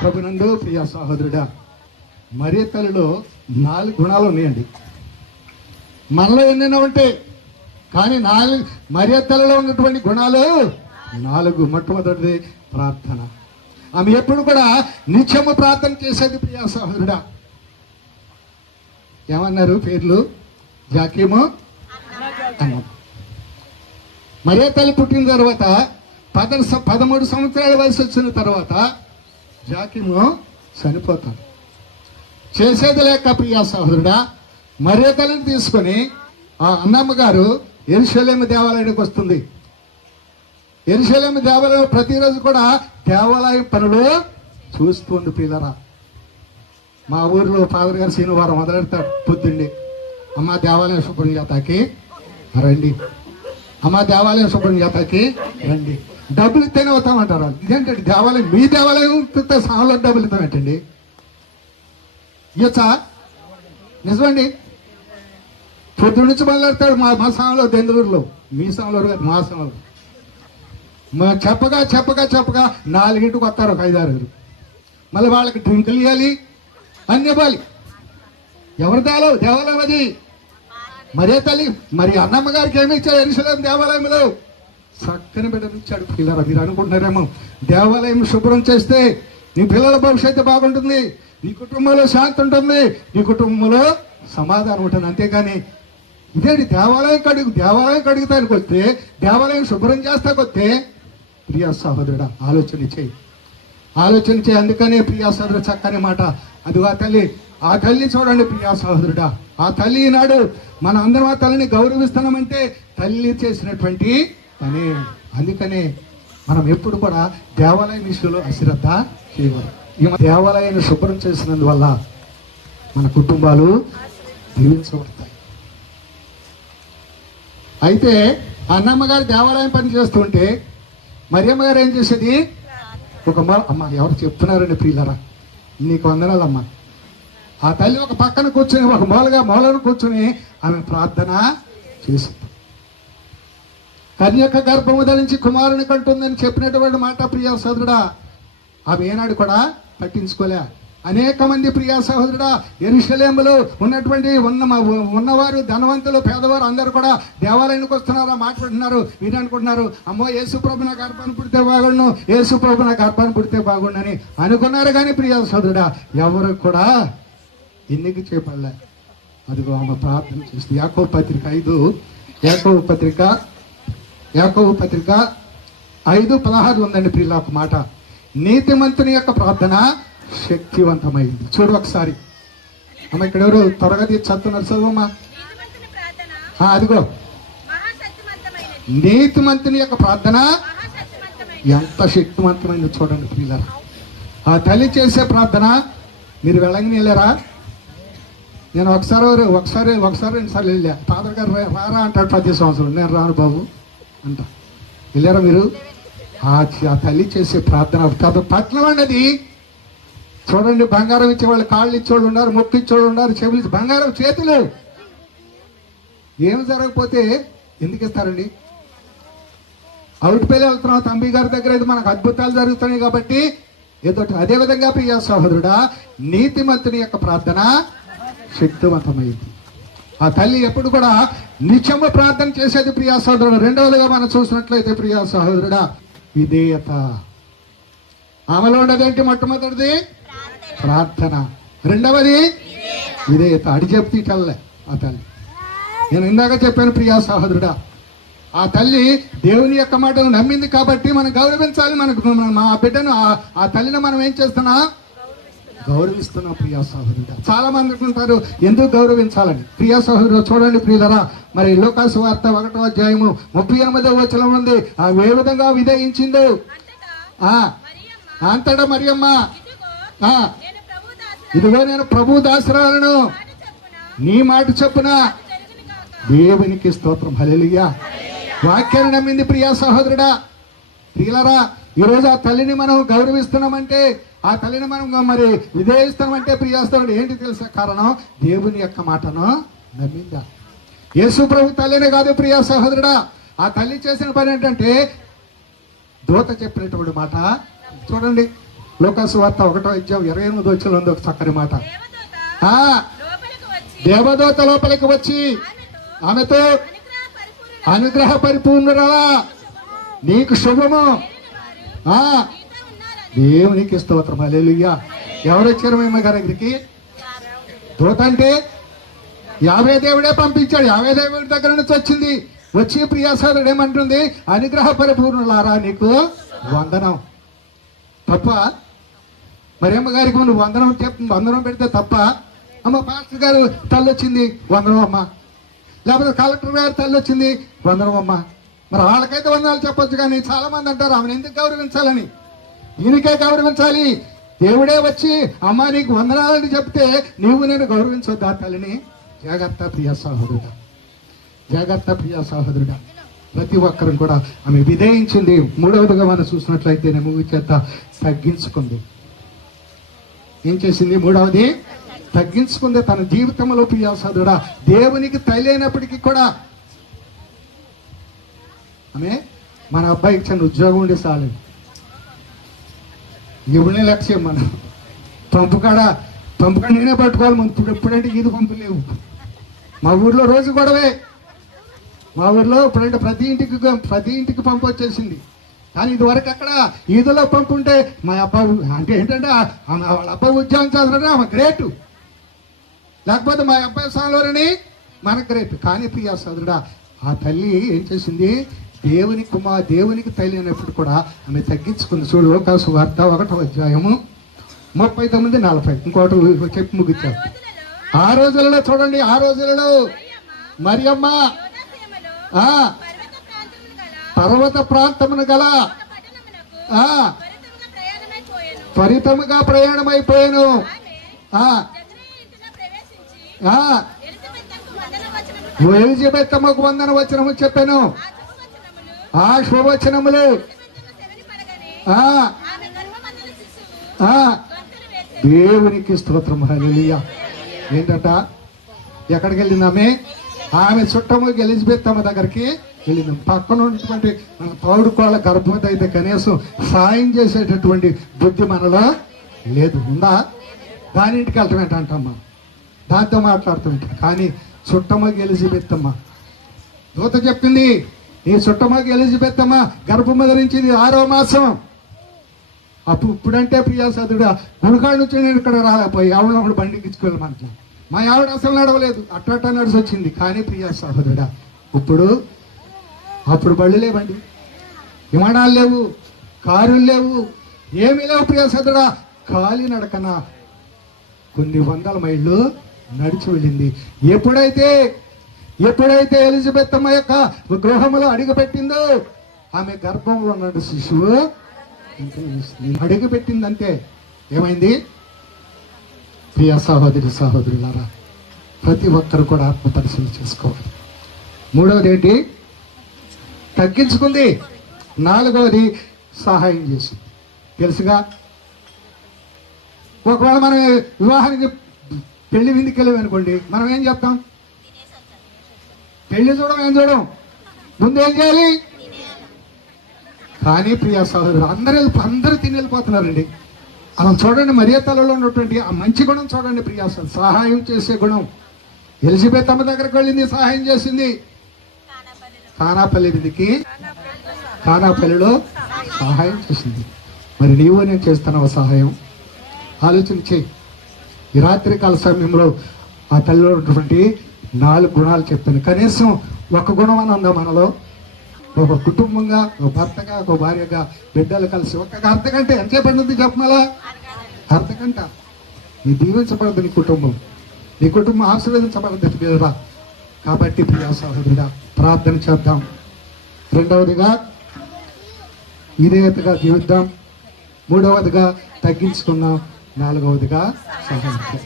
ప్రభునందు ప్రియ సహోదరుడా, మరియ తల్లిలో 4 గుణాలు ఉన్నాయండి. మనలో ఎన్నైనా ఉంటాయి, కానీ మరియ తల్లిలో ఉన్నటువంటి గుణాలు 4. మొట్టమొదటిది ప్రార్థన. ఆమె ఎప్పుడు కూడా నిత్యము ప్రార్థన చేసేది ప్రియ సహోదరుడా. ఏమన్నారు పేర్లు? జాకీము, అన్న. మరియ తల్లి పుట్టిన తర్వాత 13 సంవత్సరాల వయసు వచ్చిన తర్వాత జాకీము చనిపోతాడు. చేసేది లేక ప్రియ సహోదరుడా, మరియ తల్లిని తీసుకొని ఆ అన్నమ్మ గారు యెరూషలేము దేవాలయానికి వస్తుంది. యెరూషలేము దేవాలయం ప్రతిరోజు కూడా దేవాలయం పనులు చూస్తుంది. పిల్లరా, మా ఊరిలో ఫాదర్ గారు శనివారం మొదలెడతాడు పొద్దుండి. అమ్మ దేవాలయం శుభ్రం చేతాకి రండి, అమ్మ దేవాలయం శుభ్రం చేతాకి రండి, డబ్బులు ఇస్తేనే వస్తామంటారు. ఇదేంటండి దేవాలయం? మీ దేవాలయం సాంలో డబ్బులు ఇస్తామేంటండి? ఇయ్యొచ్చా? నిజమండి. పొద్దు నుంచి మొదలెడతాడు మా సాంలో, దెందులూరులో. మీ సాంలో కాదు, మా సాంలో. చెప్పగా 4ంటికి వస్తారు ఒక 5-6. మళ్ళీ వాళ్ళకి డ్రింకులు ఇవ్వాలి, అన్ని ఇవ్వాలి. ఎవరి దేవాలయం అది? మరియ తల్లి. మరి అన్నమ్మ గారికి ఏమి ఇచ్చాడు యెరూషలేము దేవాలయంలో? చక్కని బిడ్డనిచ్చాడు. పిల్లరా, మీరు అనుకుంటున్నారేమో దేవాలయం శుభ్రం చేస్తే నీ పిల్లల భవిష్యత్తు బాగుంటుంది, నీ కుటుంబంలో శాంతి ఉంటుంది, నీ కుటుంబంలో సమాధానం ఉంటుంది. అంతేగాని ఇదేంటి దేవాలయం కడుగుతానికి వస్తే, దేవాలయం శుభ్రం చేస్తాకొస్తే, ప్రియ సహోదరుడా ఆలోచన చేయి. అందుకనే ప్రియ సహోదరుడు చక్కని మాట. అది ఆ తల్లి చూడండి ప్రియ సహోదరుడా. ఆ తల్లి ఈనాడు మన అందరం ఆ తల్లిని గౌరవిస్తున్నామంటే తల్లి చేసినటువంటి పని. అందుకనే మనం ఎప్పుడు కూడా దేవాలయం విషయంలో అశ్రద్ధ చేయకూడదు. ఈ దేవాలయాన్ని శుభ్రం చేసినందువల్ల మన కుటుంబాలు దీవించబడతాయి. అయితే అన్నమ్మ గారు దేవాలయం పని చేస్తుంటే మరియమ్మ గారు ఏం చేసేది? అమ్మ ఎవరు చెప్తున్నారండి ప్రియులరా, నీకు వందనాలమ్మా. ఆ తల్లి ఒక పక్కన కూర్చొని, ఒక మూలను కూర్చొని ఆమె ప్రార్థన చేసింది. కన్యక గర్భము ధరించి కుమారుని కంటుందని చెప్పినటువంటి మాట ప్రియ సహోదరుడా, ఆమె ఏనాడు కూడా పట్టించుకోలే. అనేక మంది ప్రియ సహోదరుడా యెరూషలేములో ఉన్నవారు, ధనవంతులు, పేదవారు అందరూ కూడా దేవాలయానికి వస్తున్నారా మాట్లాడుతున్నారు. మీరు అనుకుంటున్నారు, అమ్మో యేసుప్రభు నా గర్భాన్ని పుడితే బాగుండు, యేసుప్రభు నా గర్భాన్ని పుడితే బాగుండని అనుకున్నారు. కానీ ప్రియ సహోదరుడా ఎవరు కూడా ఎన్నిక చేయబడలే. అదిగో ఆమె ప్రార్థన చేస్తుంది. యాకోబు పత్రిక 5:16 ఉందండి ప్రియుల ఒక మాట. నీతిమంతుని యొక్క ప్రార్థన శక్తివంతమైంది. చూడు ఒకసారి అమ్మ, ఇక్కడ ఎవరు త్వరగా చదువుతున్నారు, చదువమ్మా. అదిగో నీతిమంతుని యొక్క ప్రార్థన ఎంత శక్తివంతమైంది చూడండి ప్రియులారా. ఆ తల్లి చేసే ప్రార్థన మీరు వెళ్ళంగి వెళ్ళారా? నేను ఒకసారి 2 సార్లు వెళ్ళా. ఫాదర్ గారు రారా అంటాడు ప్రతి సంవత్సరం. నేను రాను బాబు అంట. వెళ్ళారా మీరు? ఆ తల్లి చేసే ప్రార్థన పట్నం అన్నది చూడండి. బంగారం ఇచ్చేవాళ్ళు, కాళ్ళు ఇచ్చేవాళ్ళు ఉన్నారు, మొక్కు ఇచ్చేవాళ్ళు ఉన్నారు, చెవులు, బంగారం చేతులు. ఏమి జరగకపోతే ఎందుకు ఇస్తారండి? అవుట్ పేరు వెళ్తున్నాం తంబి గారి దగ్గర, అయితే మనకు అద్భుతాలు జరుగుతున్నాయి కాబట్టి ఏదో. అదేవిధంగా ప్రియ సహోదరుడా, నీతిమంతుని యొక్క ప్రార్థన శక్తివంతమైంది. ఆ తల్లి ఎప్పుడు కూడా నిత్యము ప్రార్థన చేసేది ప్రియ సహోదరుడు. రెండవదిగా మనం చూసినట్లయితే ప్రియ సహోదరుడా, విధేయత. ఆమెలో ఉండదేంటి? మొట్టమొదటిది ప్రార్థన, రెండవది విధేయత. చెప్తే ఇటల్లే ఆ తల్లి. నేను ఇందాక చెప్పాను ప్రియ సహోదరుడా, ఆ తల్లి దేవుని యొక్క మాటను నమ్మింది కాబట్టి మనం గౌరవించాలి. మా బిడ్డను, ఆ తల్లిని మనం ఏం చేస్తున్నాం? గౌరవిస్తున్నాం ప్రియ సహోదరుడా. చాలా మంది అనుకుంటారు ఎందుకు గౌరవించాలని. ప్రియ సహోదరుడు చూడండి ప్రియులరా, మరి లోకాసు వార్త 1వ అధ్యాయము 38వ వచనం ఉంది. ఆమె ఏ విధంగా విధేయించిందో. అంతటా మరియమ్మ, ఇదిగో నేను ప్రభు దాసురాలను, నీ మాట చొప్పున దేవునికి స్తోత్రం. హల్లెలూయా. వాక్యాన్ని నమ్మింది ప్రియ సహోదరుడా. ప్రియులరా, ఈరోజు ఆ తల్లిని మనం గౌరవిస్తున్నామంటే, ఆ తల్లిని మనం మరి విధేయిస్తామంటే ప్రియ సహోదరుడు ఏంటి తెలుసా కారణం? దేవుని యొక్క మాటను నమ్మిందా. యేసు ప్రభు తల్లినే కాదు ప్రియ సహోదరుడా, ఆ తల్లి చేసిన పని ఏంటంటే దూత చెప్పినటువంటి మాట చూడండి. లోకాసు వార్త 1:28 ఉంది ఒక చక్కని మాట. దేవదూత ఆ లోపలికి వచ్చి దేవదూత లోపలికి వచ్చి ఆమెతో ఆమెతో అనుగ్రహ పరిపూర్ణురాలు అనుగ్రహ పరిపూర్ణురాలా, నీకు శుభము. వారు ఆ నీతో ఉన్నారని దేవునికి స్తోత్రం. హల్లెలూయా. ఎవరు వచ్చారు మేమ గారి దగ్గరికి? దూత అంటే యావే దేవుడే పంపించాడు. యావే దేవుడి దగ్గర నుంచి వచ్చింది. వచ్చి ప్రియాసాదుడు ఏమంటుంది? అనుగ్రహ పరిపూర్ణులారా నీకు వందనం. తప్ప మరి అమ్మగారికి నువ్వు వందనం పెడితే తప్ప? అమ్మ పాస్టర్ గారు తల్లి వచ్చింది, వందనం అమ్మ. లేకపోతే కలెక్టర్ గారు తల్లి వచ్చింది, వందనం అమ్మ. మరి వాళ్ళకైతే వందనాలు చెప్పొచ్చు, కానీ చాలా మంది అంటారు ఆమెను ఎందుకు గౌరవించాలని. ఈయనకే గౌరవించాలి. దేవుడే వచ్చి అమ్మ నీకు వందనాలని చెప్తే నీవు నేను గౌరవించొద్దు ఆ తల్లిని. జాగ్రత్త ప్రియ సహోదరుడా, జాగ్రత్త ప్రియ సహోదరుడా. ప్రతి ఒక్కరు కూడా ఆమె విధేయించింది. మూడవదిగా మనం చూసినట్లయితే నెమ్మది చేత తగ్గించుకుంది. ఏం చేసింది? మూడవది తగ్గించుకుంది. తన జీవితంలో ప్రియ సహోదరుడా దేవునికి తైలైనప్పటికీ కూడా ఆమె మన అబ్బాయికి చిన్న ఉద్యోగం ఉండే చాలు, ఇవునే లక్ష్యం. మనం పంపుకాడ నేనే పట్టుకోవాలి. మనం ఇప్పుడంటే ఈది పంపు లేవు. మా ఊర్లో రోజు గొడవే. మా ఊర్లో ఇప్పుడంటే ప్రతి ఇంటికి పంపు వచ్చేసింది. కానీ ఇదివరకు అక్కడ ఈదులో పంపు ఉంటే మా అబ్బాయి అంటే ఏంటంటే వాళ్ళ అబ్బాయి ఉద్యోగం చేస్తారంటే ఆమె గ్రేటు, లేకపోతే మా అబ్బాయి సాలోరని మన గ్రేట్. కానీ ప్రియా సోదరుడా ఆ తల్లి ఏం చేసింది? దేవునికి తల్లినప్పుడు కూడా ఆమె తగ్గించుకుంది. చూడు లోకాసు వార్త 1:39-40. ఇంకోటి చెప్పి ముగించారు. ఆ రోజులలో చూడండి, ఆ రోజులలో మరియమ్మ యోధాసీమలో ఆ పర్వత ప్రాంతమును గల పర్వత ప్రాంతమును గల ఒక పట్టణమునకు ఆ త్వరితముగా ప్రయాణమైపోయెను. త్వరితముగా ప్రయాణమైపోయాను. ఆమె ఆ జకరియా ఇంటిలో ప్రవేశించి ఆ ఎలిజబెతుకు వందనవచనములు ఎలిజబెత్తమ్మకు వందన వచనము చెప్పాను. ఆ శుభవచనములు ఆ శుభవచనములు ఎలిజబెతుకు చెవిని పడగని ఆ ఆమె గర్భమందుల శిశువు ఆ గంతులు వేసెను. దేవునికి స్తోత్రం. హల్లెలూయా. ఏంటట? ఎక్కడికి వెళ్ళింది ఆమె చుట్టము ఎలిజబెత్ అమ్మ దగ్గరికి వెళ్ళింది. పక్కన ఉన్నటువంటి తోడుకోళ్ళ గర్భవతి అయితే కనీసం సాయం చేసేటటువంటి బుద్ధి మనలో లేదు. ఉందా? దాని ఇంటికి వెళ్ళటం ఏంటంటమ్మా, దాంతో మాట్లాడతాం. కానీ చుట్టమ్మకి ఎలిజబెత్ అమ్మ దూత చెప్పింది, ఈ చుట్టమ్మకి ఎలిజబెత్ అమ్మ గర్భము ధరించింది 6వ మాసం. ఇప్పుడంటే ప్రియా సదుడా గుడికాడ నుంచి నేను ఇక్కడ రాలేకపోయి ఆవిడ బండికి ఇచ్చుకోవాలమంట. మా ఆవిడ అసలు నడవలేదు, అట్ట నడిచి వచ్చింది. కానీ ప్రియా సహోదరుడా అప్పుడు బళ్ళు లేవండి, విమానాలు లేవు, కారులు లేవు, ఏమీ లేవు. ప్రియా సహోదరుడా ఖాళీ నడకన కొన్ని వందల మైళ్ళు నడిచి వెళ్ళింది. ఎప్పుడైతే ఎలిజబెత్ అమ్మ యొక్క గృహంలో అడుగు పెట్టిందో ఆమె గర్భంలో ఉన్న శిశువు అడుగు పెట్టిందంటే ఏమైంది? ప్రియ సహోదరులారా ప్రతి ఒక్కరు కూడా ఆత్మ పరిశీలన చేసుకోవాలి. మూడవది ఏంటి? తగ్గించుకుంది. 4వది సహాయం చేసింది. తెలుసుగా, ఒకవేళ మనం వివాహానికి పెళ్లి విందుకు వెళ్ళామనుకోండి, మనం ఏం చెప్తాం? పెళ్లి ఏం చూడం, ముందు ఏం చేయాలి? కానీ ప్రియా సహోదరులు అందరూ తిని వెళ్ళిపోతున్నారండి. అలా చూడండి, మరియతలలో ఉన్నటువంటి ఆ మంచి గుణం చూడండి ప్రియా సహోదరులు, సహాయం చేసే గుణం. ఎలిజబెత్ అమ్మ దగ్గరకు వెళ్ళింది, సహాయం చేసింది. కానాపల్లిలో సహాయం చేసింది. మరి నీవు నేను చేస్తున్నావు సహాయం? ఆలోచించి ఈ రాత్రి కాల సమయంలో ఆ తల్లిలో ఉన్నటువంటి 4 గుణాలు చెప్పాను. కనీసం ఒక గుణం అని ఉందా మనలో? ఒక కుటుంబంగా, ఒక భర్తగా, ఒక భార్యగా, బిడ్డలు కలిసి ఒక అర్ధగంట ఎంతసేపు పడుతుంది చెప్పమాలా? అర్ధగంట. నీ దీవించబడదు నీ కుటుంబం ఆశీర్వదించబడదు బిడ్డరా. కాబట్టి ప్రియా సహోదరుడా ప్రార్థన చేద్దాం. రెండవదిగా విధేయతగా జీవిద్దాం. మూడవదిగా తగ్గించుకుందాం. 4వదిగా సహాయం.